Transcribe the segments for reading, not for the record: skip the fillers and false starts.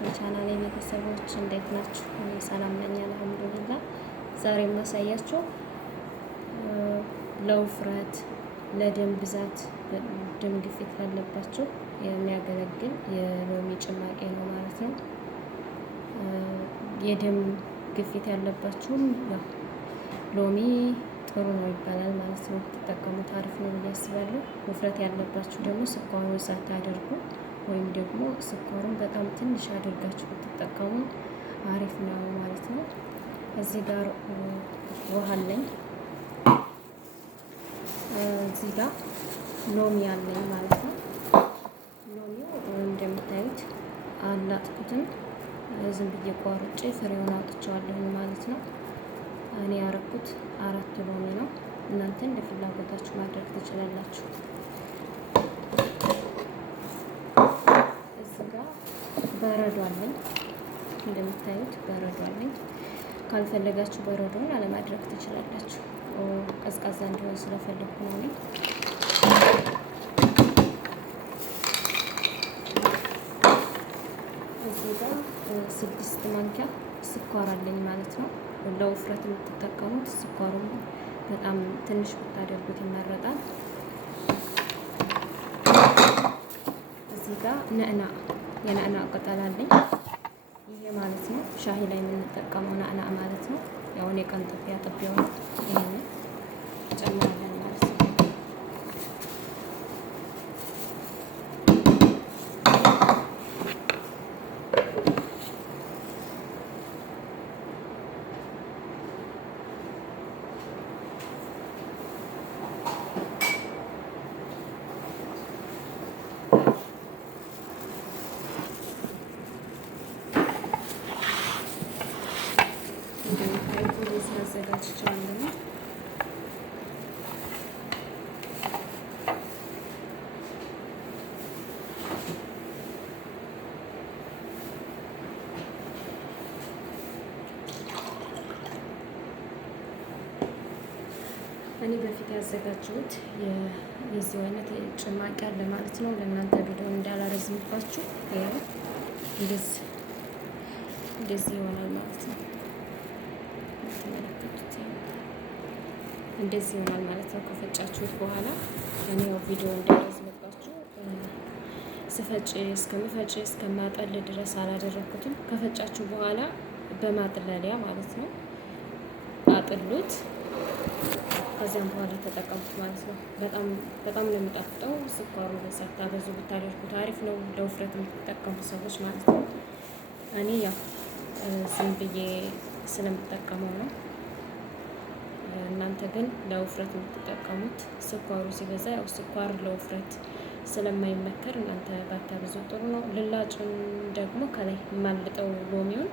ወበረካቱ ቻናሌ ቤተሰቦች እንዴት ናችሁ? እኔ ሰላም ነኝ አልሐምዱሊላህ። ዛሬ የማሳያችሁ ለውፍረት፣ ለደም ብዛት፣ ደም ግፊት ላለባችሁ የሚያገለግል የሎሚ ጭማቂ ነው ማለት ነው። የደም ግፊት ያለባችሁም ሎሚ ጥሩ ነው ይባላል ማለት ነው። ትጠቀሙት አሪፍ ነው ብዬ አስባለሁ። ውፍረት ያለባችሁ ደግሞ ስኳሩን ሳታደርጉ ወይም ደግሞ ስኳሩን በጣም ትንሽ አድርጋችሁ ብትጠቀሙ አሪፍ ነው ማለት ነው። እዚህ ጋር ውሃ አለኝ፣ እዚህ ጋር ሎሚ አለኝ ማለት ነው። ሎሚው እንደምታዩት አላጥኩትም፣ ዝም ብዬ ቆርጬ ፍሬውን አውጥቼዋለሁ ማለት ነው። እኔ ያረኩት 4 ሎሚ ነው። እናንተ እንደ ፍላጎታችሁ ማድረግ ትችላላችሁ። እዚህ ጋር በረዶ አለኝ፣ እንደምታዩት በረዶ አለኝ። ካልፈለጋችሁ በረዶን አለማድረግ ትችላላችሁ። ቀዝቃዛ እንዲሆን ስለፈለኩ ነው እኔ። እዚህ ጋር 6 ማንኪያ ስኳር አለኝ ማለት ነው። ለውፍረት የምትጠቀሙት ስኳሩን በጣም ትንሽ ብታደርጉት ይመረጣል። እዚህ ጋር ነዕና የነዕና ቅጠል አለኝ። ይሄ ማለት ነው ሻሂ ላይ የምንጠቀመው ነዕና ማለት ነው። ያው እኔ ቀንጥቤ አጥቤው ይሄንን ጨምራለን ማለት ነው። አዘጋጅቻለሁ። እኔ በፊት ያዘጋጀሁት የዚህ አይነት ጭማቂ አለ ማለት ነው። ለእናንተ ቪዲዮ እንዳላረዝምባችሁ እንደዚህ ይሆናል ማለት ነው። እንደዚህ ይሆናል ማለት ነው ከፈጫችሁት በኋላ። እኔ ያው ቪዲዮ እንዳይረዝምባችሁ ስፈጭ እስከማጠል ድረስ አላደረኩትም። ከፈጫችሁ በኋላ በማጥለሊያ ማለት ነው አጥሉት። ከዚያም በኋላ ተጠቀሙት ማለት ነው። በጣም ነው የሚጣፍጠው። ስኳሩ ሳታበዙ ብታደርጉት አሪፍ ነው ለውፍረት የምትጠቀሙ ሰዎች ማለት ነው። እኔ ያው ዝም ብዬ ስለምጠቀመው ነው። እናንተ ግን ለውፍረት የምትጠቀሙት ስኳሩ ሲበዛ፣ ያው ስኳር ለውፍረት ስለማይመከር እናንተ ባታበዙ ጥሩ ነው። ልላጩን ደግሞ ከላይ የማልጠው ሎሚውን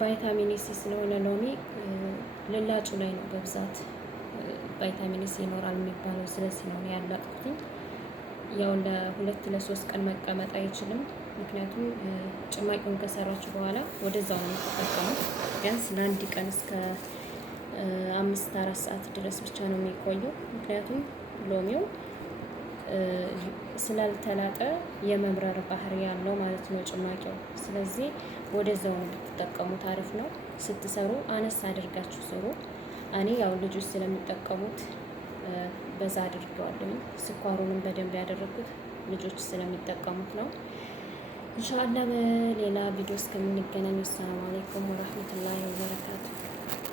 ቫይታሚን ሲ ስለሆነ ሎሚ ልላጩ ላይ ነው በብዛት ቫይታሚን ሲ ይኖራል የሚባለው። ስለዚህ ነው ያላጥኩትኝ። ያው ለ2 ለ3 ቀን መቀመጥ አይችልም። ምክንያቱም ጭማቂውን ከሰራችሁ በኋላ ወደዛው ነው የምትጠቀሙት። ቢያንስ ለ1 ቀን እስከ 5-4 ሰዓት ድረስ ብቻ ነው የሚቆየው። ምክንያቱም ሎሚው ስላልተላጠ የመምረር ባህሪ ያለው ማለት ነው ጭማቂው። ስለዚህ ወደዛው ነው ብትጠቀሙት አሪፍ ነው። ስትሰሩ አነስ አድርጋችሁ ስሩ። እኔ ያው ልጆች ስለሚጠቀሙት በዛ አድርገዋለሁ። ስኳሩንም በደንብ ያደረኩት ልጆች ስለሚጠቀሙት ነው። ኢንሻአላህ በሌላ ቪዲዮ እስከምንገናኝ፣ ሰላም አለይኩም ወራህመቱላሂ ወበረካቱ።